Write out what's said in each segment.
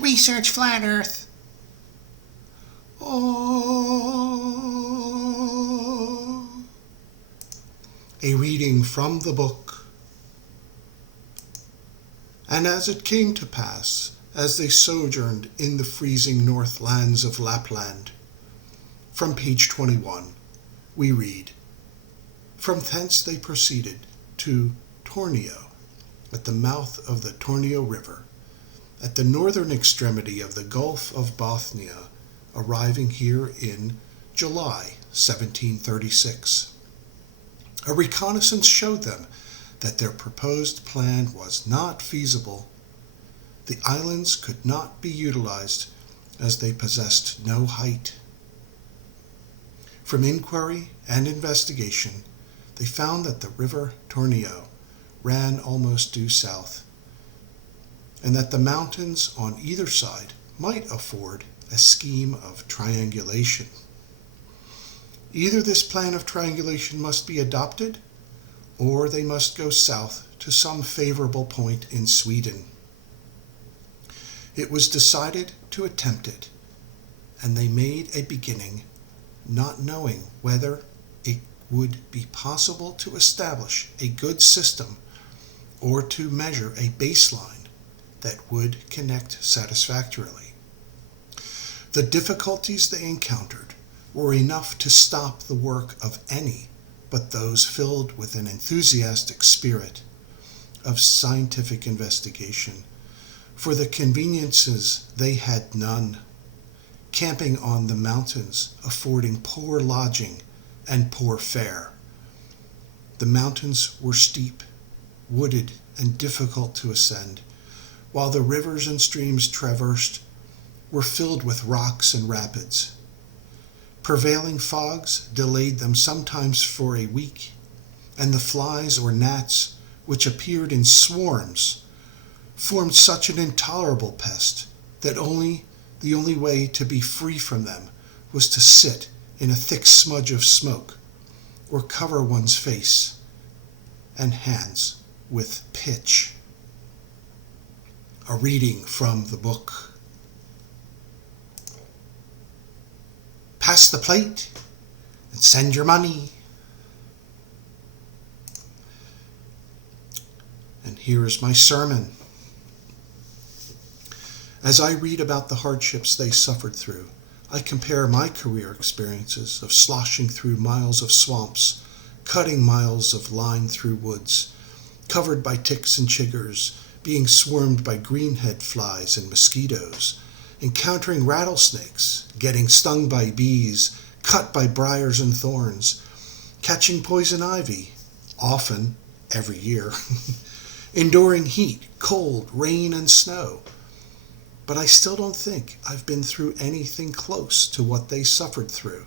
Research flat Earth. Oh. A reading from the book. And as it came to pass, as they sojourned in the freezing north lands of Lapland, from page 21, we read, From thence they proceeded to Tornio, at the mouth of the Tornio River, at the northern extremity of the Gulf of Bothnia, arriving here in July 1736. A reconnaissance showed them that their proposed plan was not feasible. The islands could not be utilized as they possessed no height. From inquiry and investigation, they found that the river Tornio ran almost due south, and that the mountains on either side might afford a scheme of triangulation. Either this plan of triangulation must be adopted, or they must go south to some favorable point in Sweden. It was decided to attempt it, and they made a beginning, not knowing whether it would be possible to establish a good system or to measure a baseline that would connect satisfactorily. The difficulties they encountered were enough to stop the work of any but those filled with an enthusiastic spirit of scientific investigation. For the conveniences they had none, camping on the mountains affording poor lodging and poor fare. The mountains were steep, wooded, and difficult to ascend, while the rivers and streams traversed were filled with rocks and rapids. Prevailing fogs delayed them sometimes for a week, and the flies or gnats, which appeared in swarms, formed such an intolerable pest that the only way to be free from them was to sit in a thick smudge of smoke or cover one's face and hands with pitch. A reading from the book. Pass the plate and send your money. And here is my sermon. As I read about the hardships they suffered through, I compare my career experiences of sloshing through miles of swamps, cutting miles of line through woods, covered by ticks and chiggers, being swarmed by greenhead flies and mosquitoes, encountering rattlesnakes, getting stung by bees, cut by briars and thorns, catching poison ivy, often, every year, enduring heat, cold, rain, and snow. But I still don't think I've been through anything close to what they suffered through.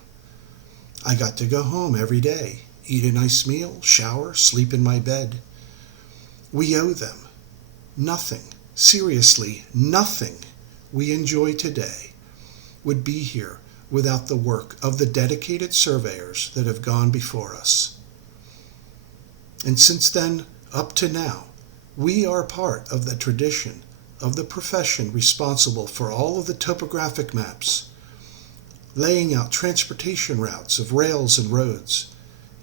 I got to go home every day, eat a nice meal, shower, sleep in my bed. We owe them nothing, seriously nothing we enjoy today would be here without the work of the dedicated surveyors that have gone before us. And since then, up to now, we are part of the tradition of the profession responsible for all of the topographic maps, laying out transportation routes of rails and roads,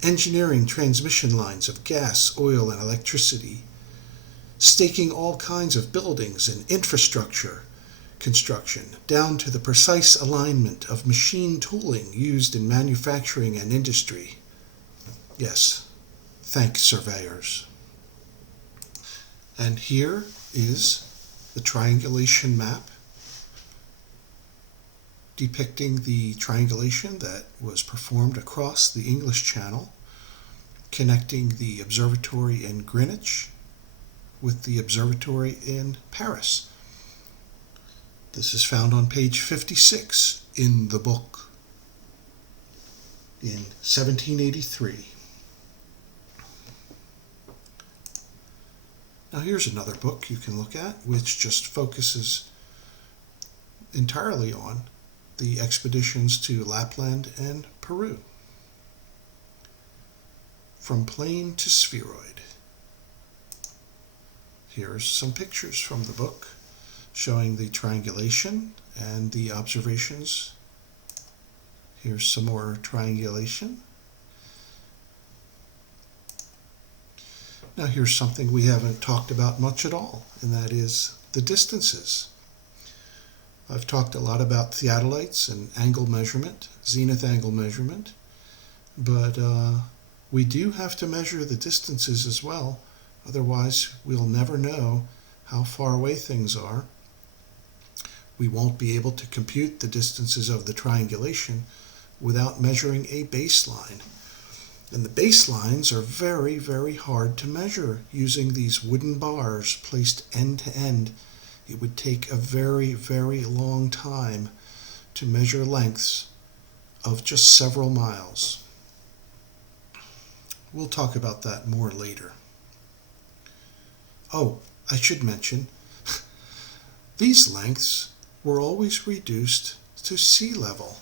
engineering transmission lines of gas, oil, and electricity, staking all kinds of buildings and infrastructure construction, down to the precise alignment of machine tooling used in manufacturing and industry. Yes, thank surveyors. And here is the triangulation map depicting the triangulation that was performed across the English Channel, connecting the observatory in Greenwich with the observatory in Paris. This is found on page 56 in the book in 1783. Now here's another book you can look at, which just focuses entirely on the expeditions to Lapland and Peru. From Plane to Spheroid. Here's some pictures from the book showing the triangulation and the observations. Here's some more triangulation. Now here's something we haven't talked about much at all, and that is the distances. I've talked a lot about theodolites and angle measurement, zenith angle measurement, but we do have to measure the distances as well. Otherwise, we'll never know how far away things are. We won't be able to compute the distances of the triangulation without measuring a baseline. And the baselines are very, very hard to measure using these wooden bars placed end to end. It would take a very, very long time to measure lengths of just several miles. We'll talk about that more later. Oh, I should mention, these lengths were always reduced to sea level.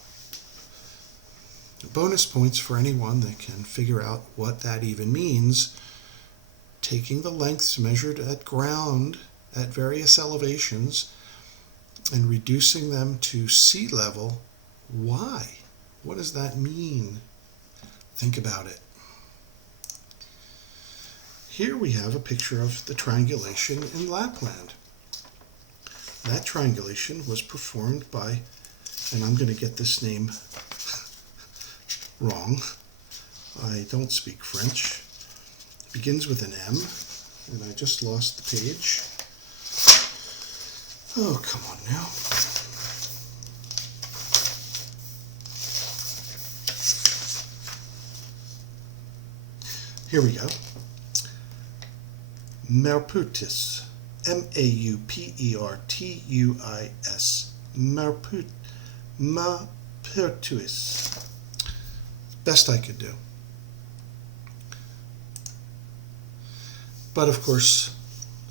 Bonus points for anyone that can figure out what that even means. Taking the lengths measured at ground at various elevations and reducing them to sea level. Why? What does that mean? Think about it. Here we have a picture of the triangulation in Lapland. That triangulation was performed by, and I'm going to get this name wrong. I don't speak French. It begins with an M, and I just lost the page. Oh, come on now. Here we go. Maupertuis. Maupertuis. Maupertuis. Best I could do. But of course,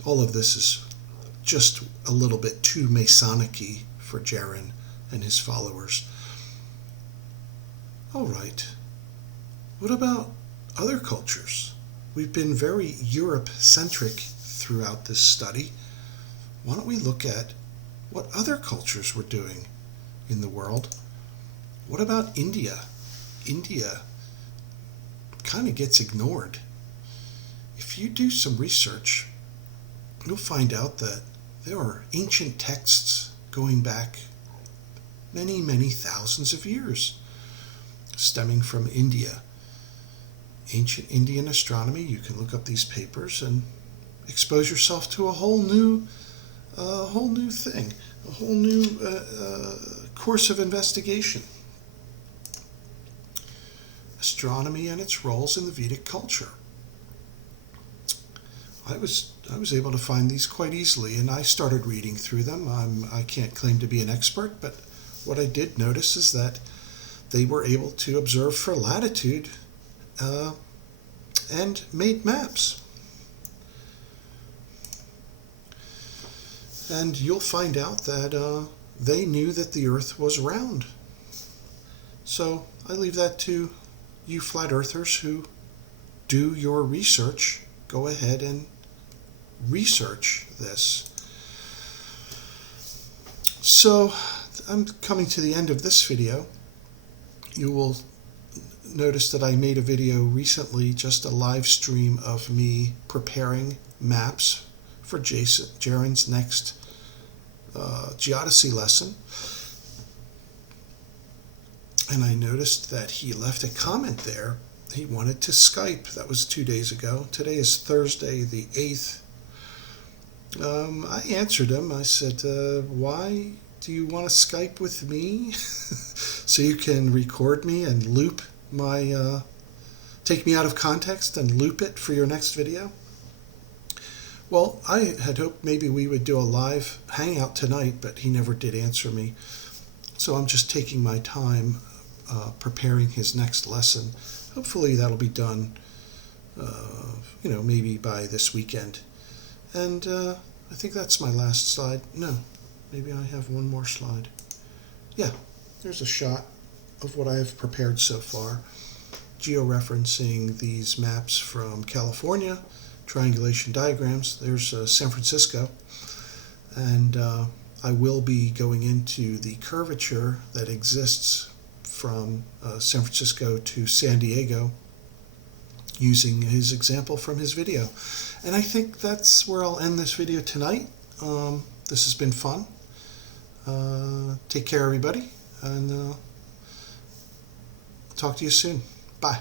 all of this is just a little bit too Masonic-y for Jeran and his followers. All right. What about other cultures? We've been very Europe-centric throughout this study. Why don't we look at what other cultures were doing in the world? What about India? India kind of gets ignored. If you do some research, you'll find out that there are ancient texts going back many, many thousands of years stemming from India. Ancient Indian astronomy, you can look up these papers and expose yourself to a whole new thing, a whole new course of investigation. Astronomy and its roles in the Vedic culture. I was able to find these quite easily, and I started reading through them. I can't claim to be an expert, but what I did notice is that they were able to observe for latitude and made maps. And you'll find out that they knew that the Earth was round. So I leave that to you flat earthers who do your research. Go ahead and research this. So I'm coming to the end of this video. You will notice that I made a video recently, just a live stream of me preparing maps for Jeran's next Geodesy lesson. And I noticed that he left a comment there. He wanted to Skype. That was 2 days ago. Today is Thursday, the 8th. I answered him. I said, why do you want to Skype with me? So you can record me and loop my, take me out of context and loop it for your next video? Well, I had hoped maybe we would do a live hangout tonight, but he never did answer me. So I'm just taking my time preparing his next lesson. Hopefully that'll be done, maybe by this weekend. And I think that's my last slide. No, maybe I have one more slide. Yeah, there's a shot of what I have prepared so far, georeferencing these maps from California, triangulation diagrams. There's San Francisco, and I will be going into the curvature that exists from San Francisco to San Diego using his example from his video. And I think that's where I'll end this video tonight. This has been fun. Take care, everybody, and talk to you soon. Bye.